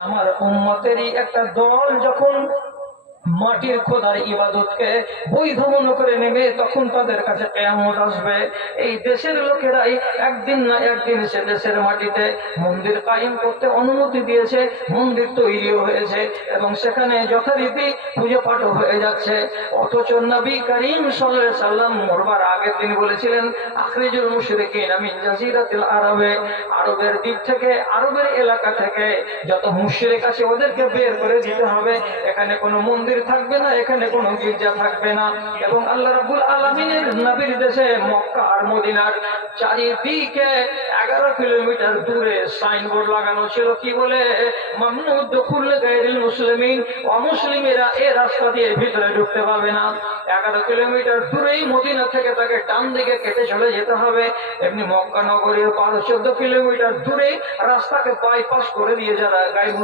আমার উম্মতেরই একটা দল যখন মাটির খোদার ইবাদতকে বৈধ মনে করে নেবে, তখন তাদের কাছে কিয়ামত আসবে। এই দেশের লোকেরাই একদিন না একদিন সে দেশের মাটিতে মন্দির কায়েম করতে অনুমতি দিয়েছে, মন্দির তৈরিও হয়েছে এবং সেখানে যথারীতি পুজো পাঠও হয়ে যাচ্ছে। অথচ নবী করিম সাল্লাল্লাহু আলাইহি সাল্লাম মরবার আগের দিন বলেছিলেন, আখরিজুল মুশরিকিনা মিন জাজিরাতিল আরবে, আরবের দ্বীপ থেকে, আরবের এলাকা থেকে যত মুশরিক আছে ওদেরকে বের করে দিতে হবে। এখানে কোনো মন্দির থাকবে না, এখানে কোনো গির্জা থাকবে না। এবং আল্লাহ রাব্বুল আলামিনের নবীর দেশে মক্কা আর মদিনার চারিদিকে 11 কিলোমিটার দূরে সাইনবোর্ড লাগানো ছিল, কি বলে? মামনু দুখুল গায়রিল মুসলিমিন, অমুসলিমেরা এই রাস্তা দিয়ে ভিতরে ঢুকতে পাবে না। 11 কিলোমিটার দূরেই মদিনা থেকে তাকে ডান দিকে কেটে চলে যেতে হবে। এমনি মক্কা নগরীর 12-14 কিলোমিটার দূরে রাস্তাকে বাইপাস করে দিয়ে যারা গায়ে